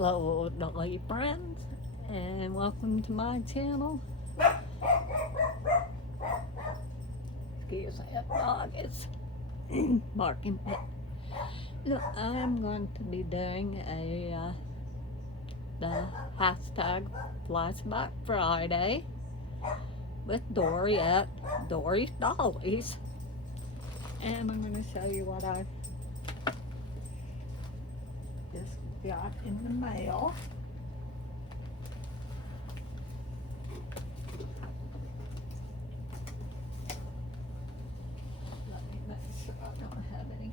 Hello, Dolly friends, and welcome to my channel. Excuse me, that dog is barking. Look, I am going to be doing the hashtag Flashback Friday with Dorie at DoriesDollies, and I'm going to show you what I just got in the mail. Let me make sure I don't have any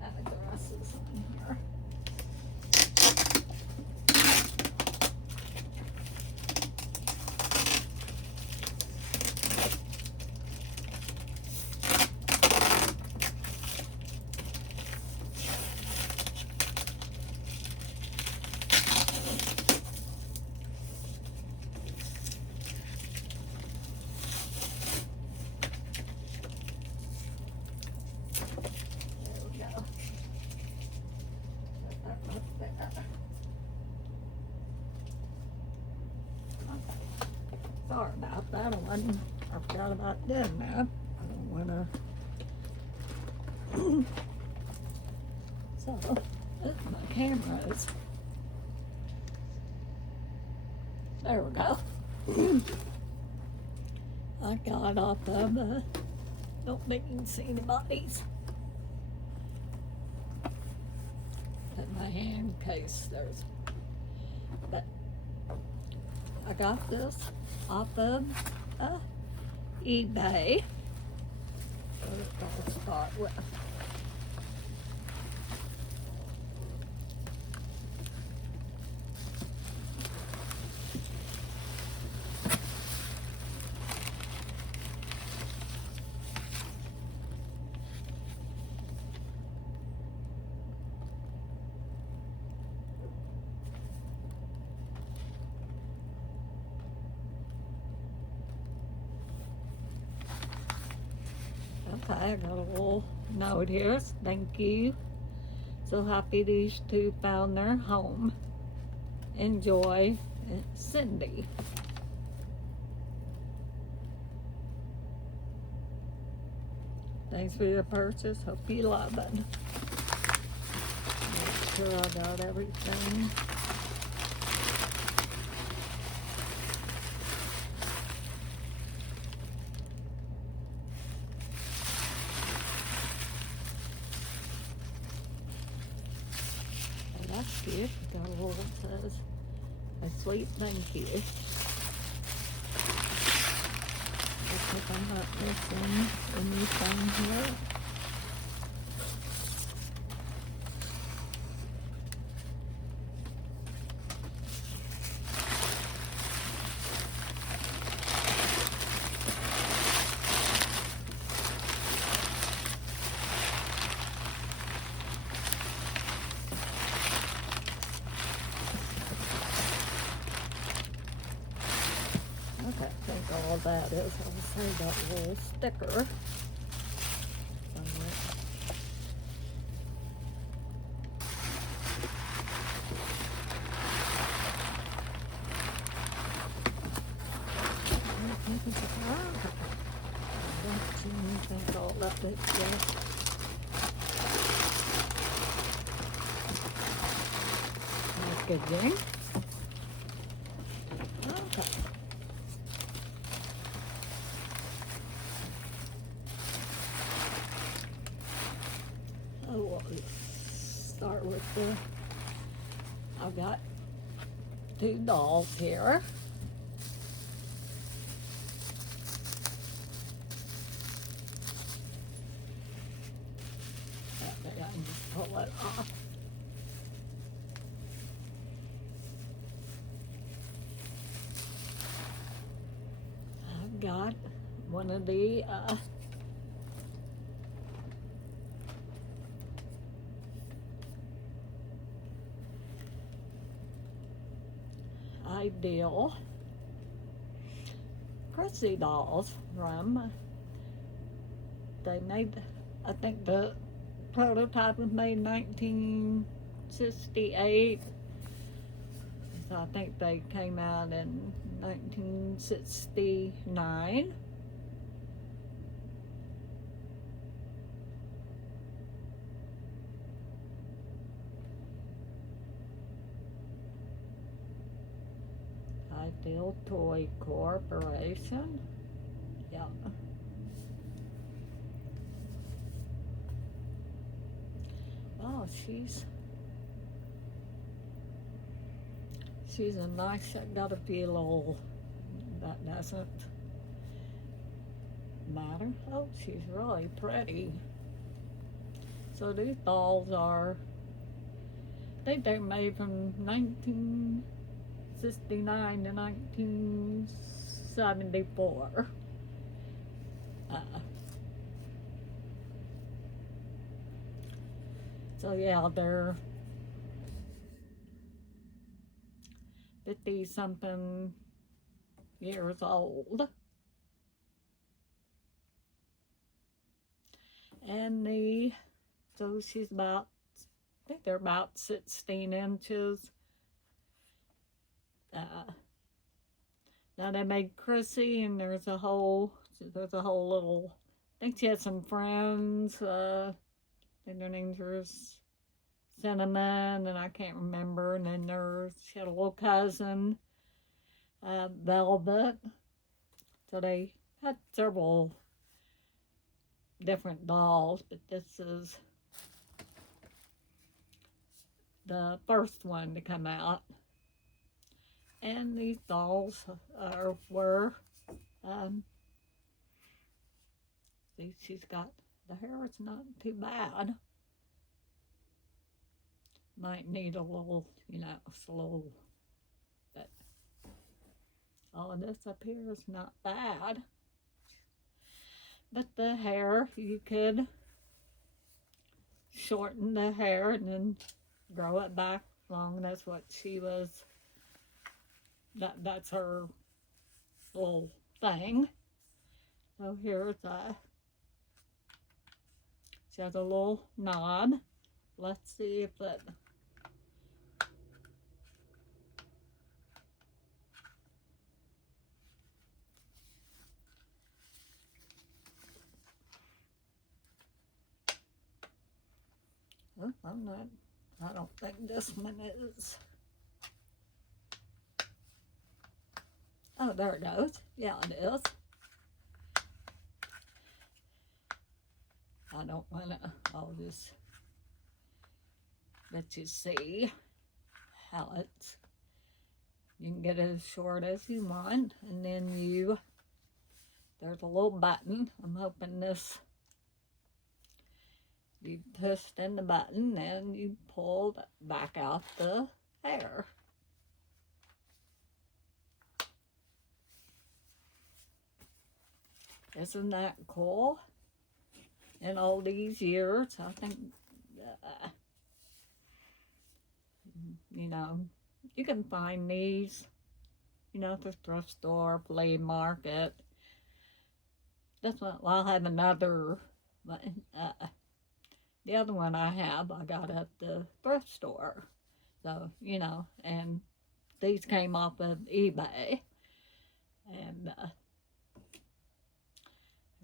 addresses on here. Sorry about that. I forgot about doing that. I don't want to. So, my cameras. There we go. I got off of don't make you see anybody's. In my hand case, there's. But I got this off of eBay. I'll start with. Okay, I got a little note here. Thank you. So happy these two found their home. Enjoy, Cindy. Thanks for your purchase. Hope you love it. Make sure I got everything. That's cute. Got a little that says a sweet thank you. Looks like I'm not missing anything here. Okay, I think all that is, I'll say that little sticker. I think all that big stuff. Packaging. Okay. Oh, let's start with I've got two dolls here. That way I can just pull it off. I've got one of the ideal Crissy dolls from. They made, I think the prototype was made in 1968. So I think they came out in 1969. Ideal Toy Corporation. Yeah. Oh, she's a nice, got a few little, that doesn't matter. Oh, she's really pretty. So these dolls are, I think they're made from 1969 to 1974. So yeah, they're 50-something years old. And so she's about, I think they're about 16 inches. Now they made Crissy, and there's a whole little, I think she had some friends, I think their names were Cinnamon, and I can't remember, and then she had a little cousin, Velvet. So they had several different dolls, but this is the first one to come out. And these dolls were, see, she's got, the hair is not too bad. Might need a little, slow, but all of this up here is not bad. But the hair, you could shorten the hair and then grow it back long. That's what she was, that's her little thing. So here's she has a little knob. Let's see if it, oh, I don't think this one is. Oh, there it goes. Yeah, it is. I don't want to, I'll just let you see how it's, you can get it as short as you want, and then there's a little button. I'm hoping you push in the button and you pull back out the hair. Isn't that cool? In all these years, I think, you can find these, at the thrift store, flea market. This one, I'll have another one. The other one I got at the thrift store. So, and these came off of eBay. And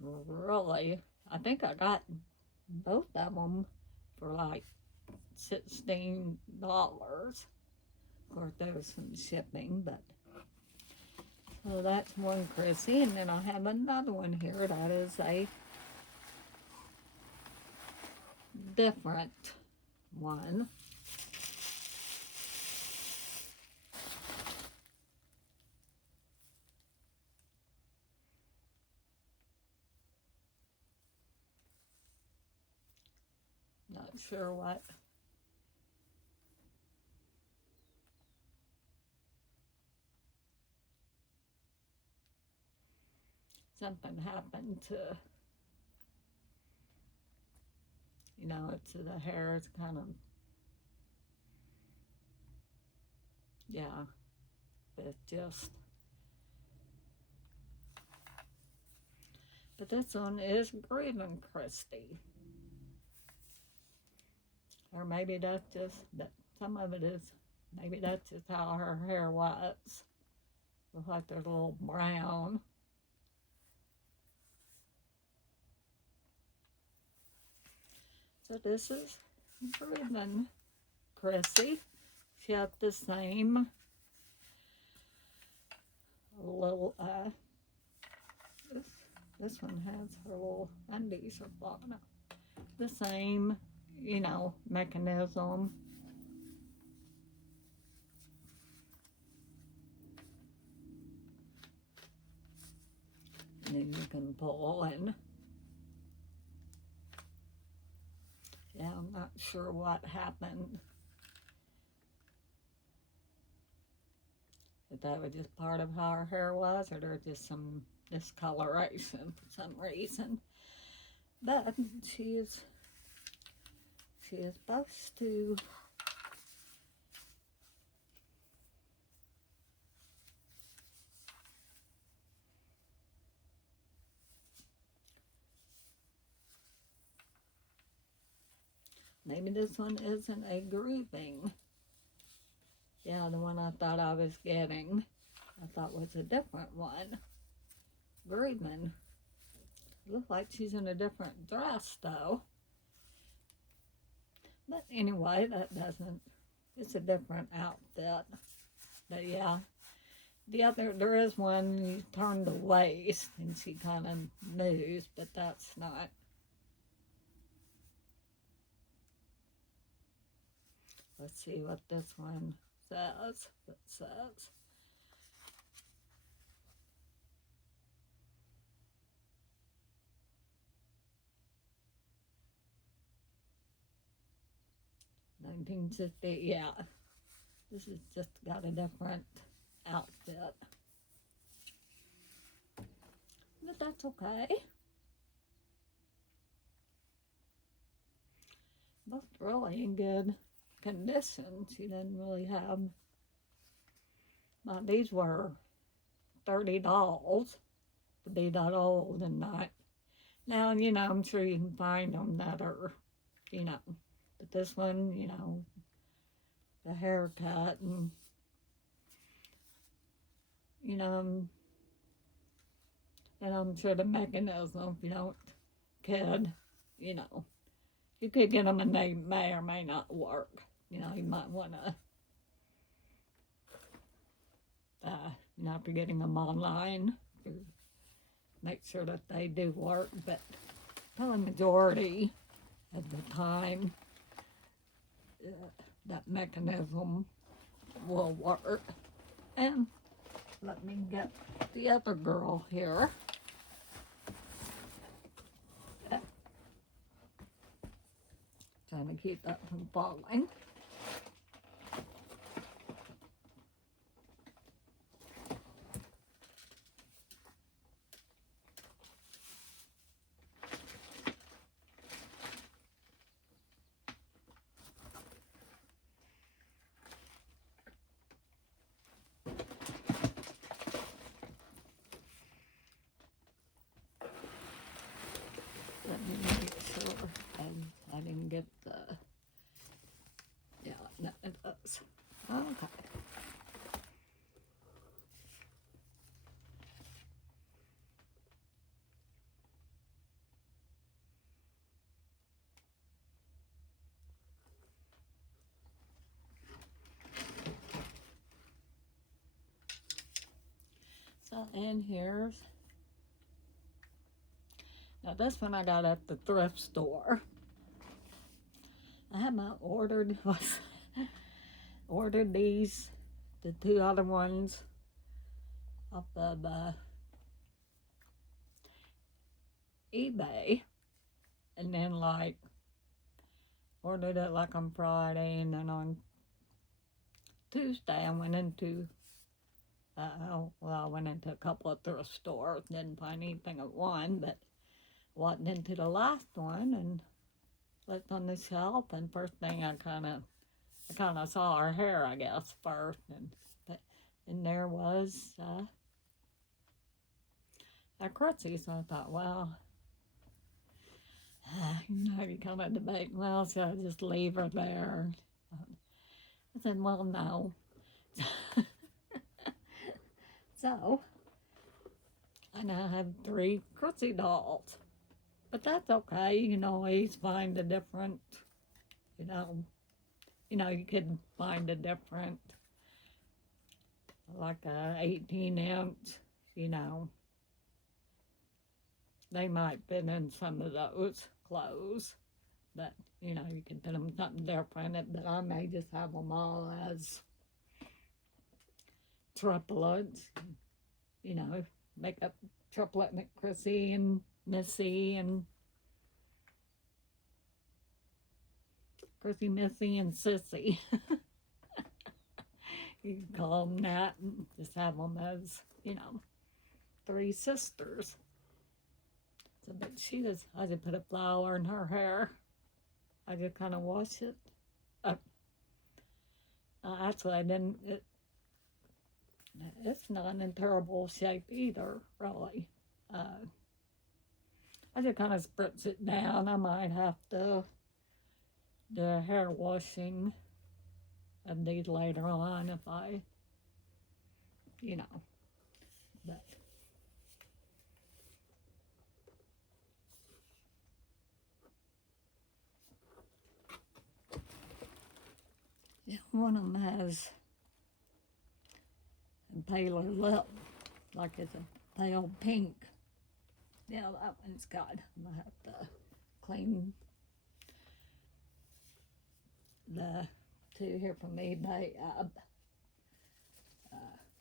really, I think I got both of them for like $16. Of course, there was some shipping, but so that's one Crissy, and then I have another one here that is a different one. Not sure what. Something happened to, it's the hair is kind of, yeah, but but this one is Grieving Christy. Or maybe that's just, but some of it is Maybe that's just how her hair was. Looks like there's a little brown. So this is Griffin Crissy. She has the same little, this one has her little undies are falling out. The same, you know, mechanism. And then you can pull and yeah, I'm not sure what happened. If that was just part of how her hair was, or there's just some discoloration for some reason. But she is supposed to maybe this one isn't a grouping. Yeah, the one I thought I was getting, I thought was a different one. Grouping. Looks like she's in a different dress though. But anyway, that doesn't, it's a different outfit. But yeah, there is one, you turn the waist and she kind of moves, but that's not. Let's see what this one says. It says, $19.50. Yeah, this has just got a different outfit, but that's okay. Both really in good condition. She didn't really have. These were $30 to be that old and not. Now, you know, I'm sure you can find them that are, you know, but this one, you know, the haircut and, you know, and I'm sure the mechanism, if you don't, could, you know, you could get them and they may or may not work. You know, you might want to, you know, if you're getting them online, make sure that they do work, but probably majority of the time, that mechanism will work. And let me get the other girl here. Trying to keep that from falling. Let me make sure I didn't get the, yeah, no, it does. Okay. So, and here's, now this one I got at the thrift store. I had my ordered these, the two other ones off of eBay, and then like ordered it like on Friday, and then on Tuesday I went into I went into a couple of thrift stores, didn't find anything at one, but walked into the last one and looked on the shelf, and first thing I kind of saw her hair, I guess, first, and there was a Crissy, so I thought, well, you know, you kind of debate, well, should I just leave her there? I said, well, no. So, I now have 3 Crissy dolls. But that's okay, you know, always find a different, you know, you could find a different, like a 18-inch, you know. They might fit in some of those clothes, but, you know, you can put them something different. But I may just have them all as triplets, you know, make up triplet Crissy and Missy and Crissy, Missy, and Sissy. You can call them that and just have them as, you know, 3 sisters. So, but I just put a flower in her hair. I just kind of wash it up. Actually, I didn't, it's not in terrible shape either, really. I just kind of spritz it down. I might have to do hair washing of these later on if I, you know, but. Yeah, one of them has a paler lip, like it's a pale pink. Yeah, that one's good. I'm gonna have to clean the 2 here from eBay up.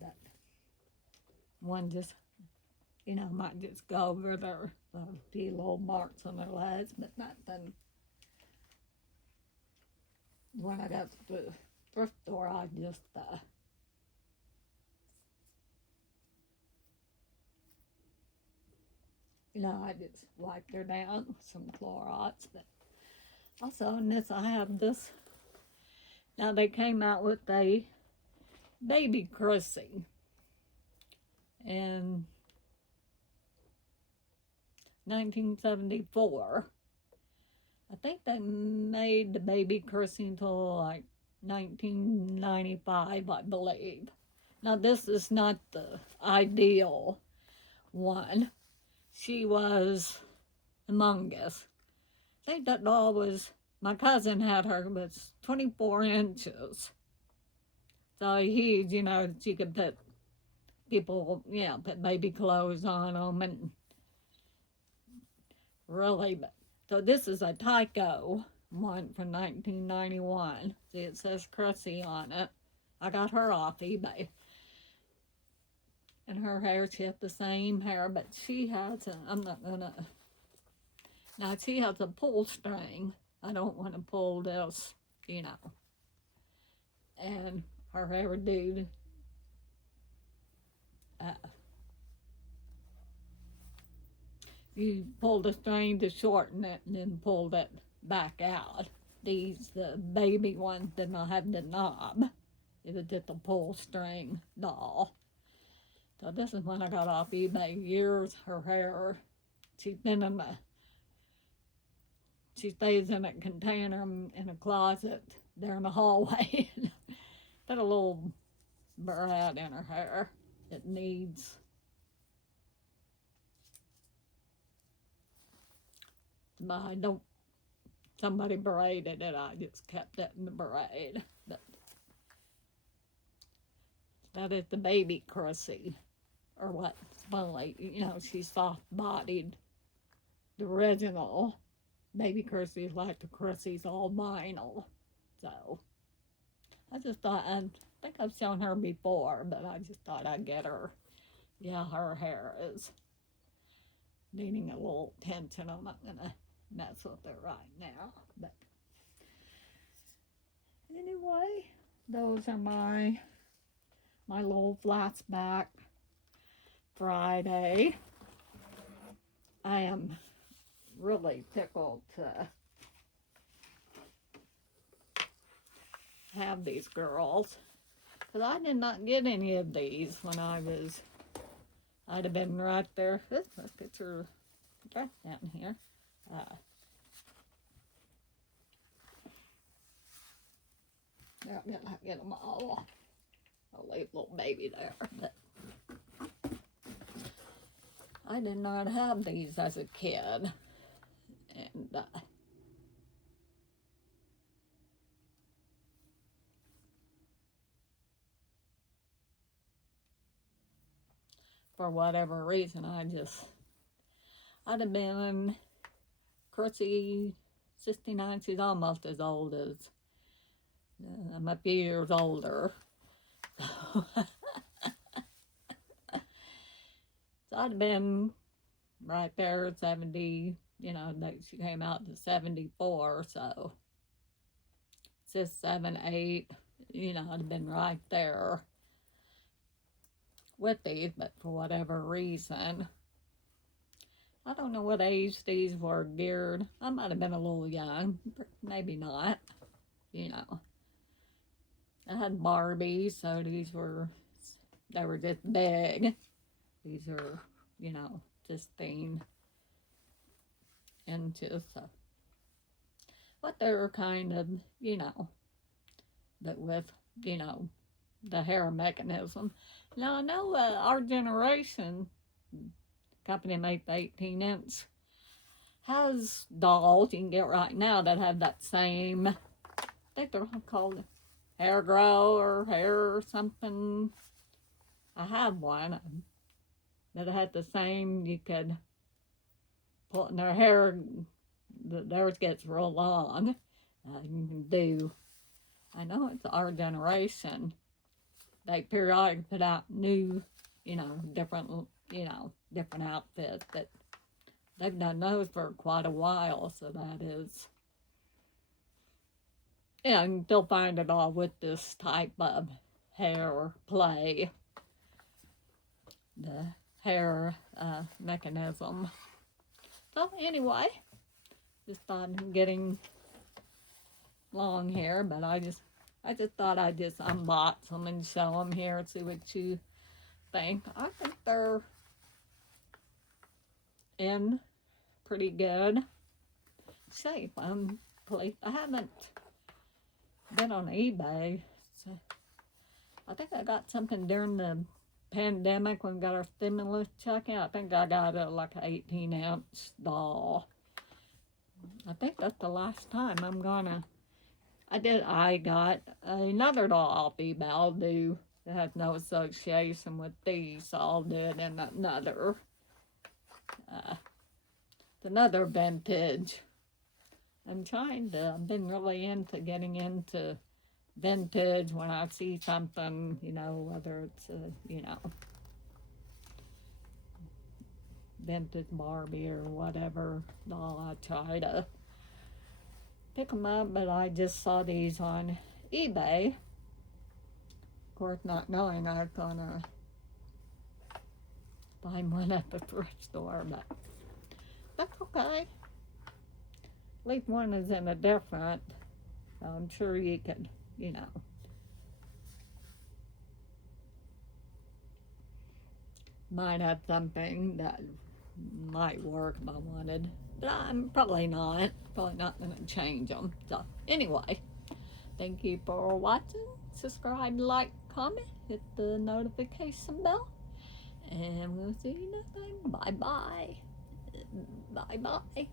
That one just, you know, might just go over their few little marks on their legs, but nothing. When I got to the thrift store, I just you know, I just wiped her down with some Clorox. But also in this, I have this. Now they came out with a baby Crissy in 1974. I think they made the baby Crissy until like 1995, I believe. Now this is not the ideal one. She was humongous. I think that doll was, my cousin had her, but it's 24 inches. So huge, you know, she could put people, you know, put baby clothes on them and really, but. So this is a Tyco one from 1991. See, it says Crissy on it. I got her off eBay. And her hair, she has the same hair, but she has I'm not gonna, now she has a pull string. I don't want to pull this, you know. And her hairdo, you pull the string to shorten it and then pull it back out. These, the baby ones, did not have the knob. It was just a pull string doll. So this is when I got off eBay years. Her hair, she's been in she stays in a container in a closet there in the hallway. Put a little braid in her hair. It needs. But I don't, somebody braided it, I just kept it in the braid. But that is the baby Crissy, or what, Smiley, you know, she's soft-bodied. The original baby Crissy is like the Crissy's all vinyl. So, I just thought, I think I've shown her before, but I just thought I'd get her. Yeah, her hair is needing a little attention. I'm not gonna mess with it right now, but anyway, those are my little flashback Friday. I am really tickled to have these girls, because I did not get any of these when I'd have been right there. Let's get your dress down here. I'm gonna get them all. I'll leave little baby there, but I did not have these as a kid, and for whatever reason, I'd have been Crissy 69. She's almost as old as I'm a few years older. So I'd have been right there at 70, you know, she came out to 74, so 6, 7, 8, you know, I'd have been right there with these, but for whatever reason, I don't know what age these were geared. I might have been a little young, maybe not, you know. I had Barbies, so they were just big. These are, you know, just themed into, so. But they were kind of, you know, but with, you know, the hair mechanism. Now, I know our generation, company made the 18-inch, has dolls you can get right now that have that same, I think they're called hair grow or hair or something. I have one that had the same, you could put in their hair, theirs gets real long. You can do, I know it's our generation. They periodically put out new, you know, different outfits, but they've done those for quite a while, so that is, you know, you can still find it all with this type of hair play, the hair mechanism. So anyway, just thought I'm getting long hair, but I just thought I'd just unbox them and show them here and see what you think. I think they're in pretty good shape. I haven't been on eBay. So I think I got something during the pandemic when we got our stimulus check out. I think I got like an 18-inch doll. I think that's the last time I got another doll off eBay. I'll do, it has no association with these, so I'll do it in another, another vintage. I've been really into getting into vintage when I see something, you know, whether it's, you know, vintage Barbie or whatever doll, I try to pick them up, but I just saw these on eBay. Of course, not knowing I was gonna find one at the thrift store, but that's okay. At least one is in a different, I'm sure you could, you know, might have something that might work if I wanted, but I'm probably not going to change them. So anyway, thank you for watching. Subscribe, like, comment, hit the notification bell, and we'll see you next time. Bye bye.